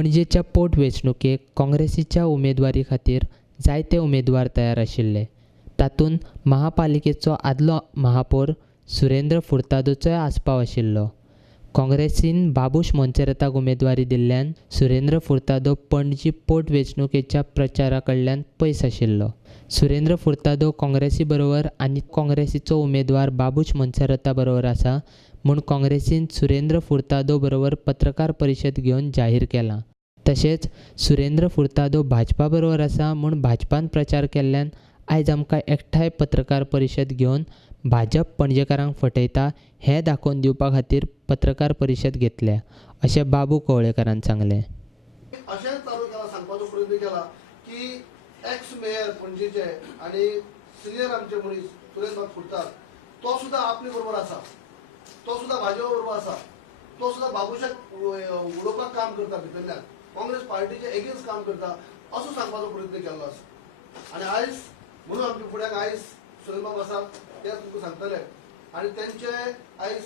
पणजेच्या पोटवेंचणुकेक काँग्रेसीच्या उमेदवारी खातीर जायते उमेदवार तयार आशिल्ले. तातूंत महापालिकेचो आदलो महापौर सुरेंद्र फुर्तादोचोय आस्पाव आशिल्लो. काँग्रेसीन बाबूश मोन्सेराताक उमेदवारी दिल्ल्यान सुरेंद्र फुर्तादो पणजी पोटवेंचणुकेच्या प्रचारा कडल्यान पयस आशिल्लो. सुरेंद्र फुर्तादो काँग्रेसी बरोबर आनी काँग्रेसीचो उमेदवार बाबूश मोन्सेराता बरोबर आसा म्हूण काँग्रेसीन सुरेंद्र फुर्तादो बरोबर पत्रकार परिशद घेवन जाहीर केलां. तशेंच सुरेंद्र फुर्तादो भाजपा बरोबर आसा म्हूण भाजपान प्रचार केल्ल्यान आयज आमकां एकठांय पत्रकार परिशद घेवन भाजप पणजेकारांक फटयता हें दाखोवन दिवपा खातीर पत्रकार परिशद घेतल्या, अशें बाबू कवळेकरान सांगलें. अशेंच तालुक्याला सांगपाचो प्रयत्न केला की एक्स मेयर पणजेचे आनी सिनियर आमचे मनीस सुरेंद्र फुर्ताद तो सुद्धा आपले बरोबर आसा, तो सुद्धा भाजपा बरोबर आसा, तो सुद्धा बाबूशाक उडोवपाक काम करता, भितरल्यान काँग्रेस पार्टीचे एगेन्स्ट काम करता असो सांगपाचो प्रयत्न केल्लो आसा. आनी आयज म्हणून आमच्या फुड्याक आयज सुरेंद्र बाब आसा ते तुमकां सांगतले. आनी तेंचे आयज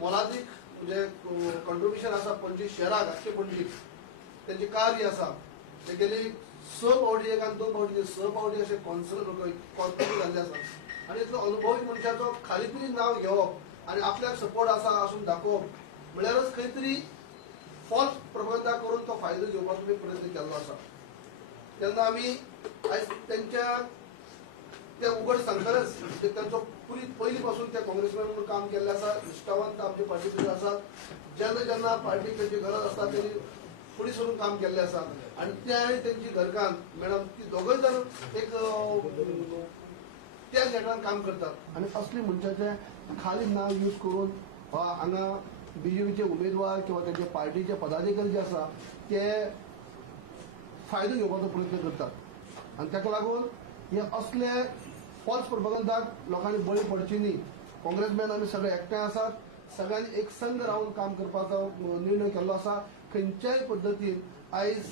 मोलादीक म्हणजे कॉन्ट्रिब्युशन आसा पणजी शहराक, आख्खे पणजीक तेंचे कार्य आसा. ते गेली 6 फावटी एक आनी 2 फावटी 6 फावटी अशे कॉन्स्टिट्यूट जाल्ले आसा. आनी इतलो अनुभवी मनशाचो खाली तरी नांव घेवप आनी आपल्याक सपोर्ट आसा असून दाखोवप म्हळ्यारच खंय तरी फॉल्स प्रबंधा करून तो फायदो घेवपाचो प्रयत्न केल्लो आसा. तेन्ना आमी आयज तेंच्या ते उघड सांगतलेच तेंचो पयलीं पासून ते काँग्रेसमॅन म्हणून काम केल्लें आसा, निश्ठावंत आमचे पार्टी भितर आसात. जेन्ना जेन्ना पार्टीक तेंची गरज आसता तेणी फुडें सरून काम केल्लें आसा. आनी ते आनी तेंची घरकान्न मॅडम ती दोगूय जाण एक त्या लेटरान काम करतात. आनी असली मनशाचे खाली नांव यूज करून हांगा बीजेपीचे उमेदवार किंवा तेंचे पार्टीचे पदाधिकारी जे आसा ते फायदो घेवपाचो प्रयत्न करतात. आनी ताका लागून हे असले फॉल्स प्रोपगंडाक लोकांनी बळी पडची न्ही. काँग्रेसमॅन आमी सगळे एकठांय आसात. सगळ्यांनी एक संघ रावन काम करपाचो निर्णय केल्लो आसा. खंयच्याय पद्दतीन आयज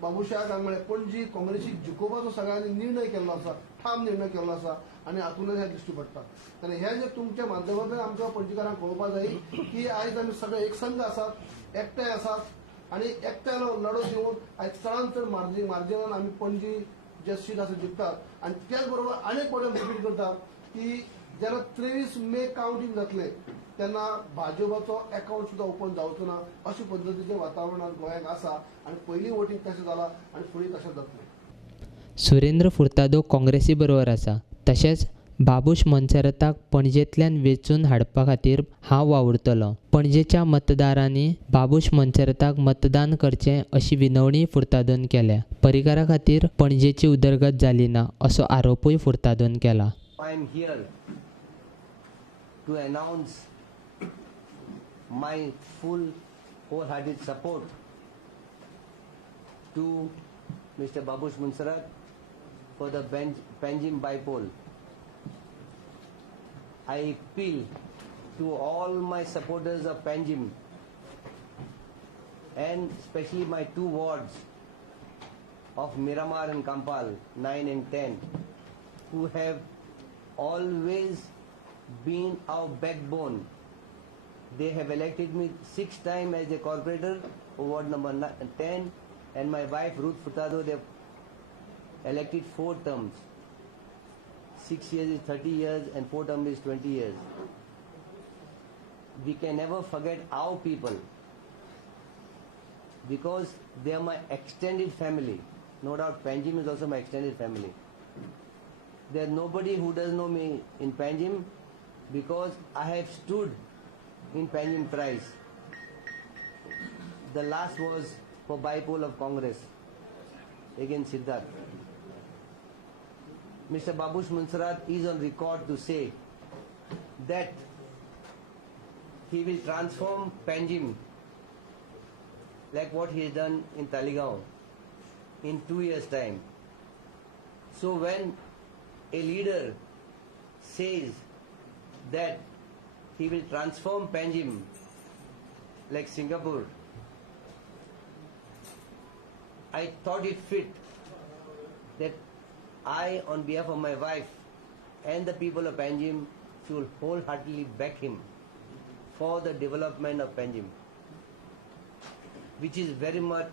बाबूशाक हांगा पणजी काँग्रेसीक जिखोवपाचो सगळ्यांनी निर्णय केल्लो आसा, ठाम निर्णय केल्लो आसा. आनी हातूंतल्यान हें दिश्टी पडटा. आनी हे जे तुमच्या माध्यमांतल्यान आमच्या पणजीकारांक कळोवपा जाय की आयज आमी सगळे एक संघ आसात, एकठांय आसात आनी एकठांय लढो दिवन आयज चडांत चड मार्जिनान आमी पणजी जे सीट आसा जिखतात. आनी त्याच बरोबर आनीक पडून रिपीट करता की जेन्ना 23 मे कावंटींग जातलें तेन्ना भाजपाचो अकाउंट सुद्धा ओपन जावचो ना अशे पद्दतीचें वातावरण आज गोंयांत आसा. आनी पयलीं वोटींग तशें जालां आनी फुडें तशें जातलें. सुरेंद्र फुर्तादो काँग्रेसी बरोबर आसा. तशेंच बाबूश मोन्सेराताक पणजेंतल्यान वेंचून हाडपा खातीर हांव वावुरतलों. पणजेच्या मतदारांनी बाबूश मोन्सेराताक मतदान करचें अशी विनवणी फुर्तादोन केल्या. परिकारा खातीर पणजेची उदरगत जाली ना असो आरोपूय फुर्तादोन केला. I am here to announce my full wholehearted support to Mr. Babush Monserrat for the Panjim Bipole. I appeal to all my supporters of Panjim and especially my 2 wards of Miramar and Kampal 9 and 10 who have always been our backbone. They have elected me 6 times as a corporator of ward number 10 and my wife Ruth Furtado they have elected 4 terms. 6 years is 30 years and 4 terms is 20 years. We can never forget our people because they are my extended family. No doubt Panjim is also my extended family. There is nobody who does know me in Panjim because I have stood in Panjim thrice. The last was for Bipole of Congress against Siddharth. Mr. Babush Monserrat is on record to say that he will transform Panjim like what he has done in Talegaon in 2 years' time. So when a leader says that he will transform Panjim like Singapore, I thought it fit that I, on behalf of my wife and the people of Panjim, should wholeheartedly back him for the development of Panjim, which is very much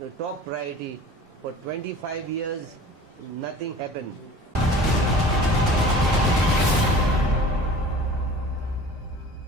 the top priority. For 25 years, nothing happened.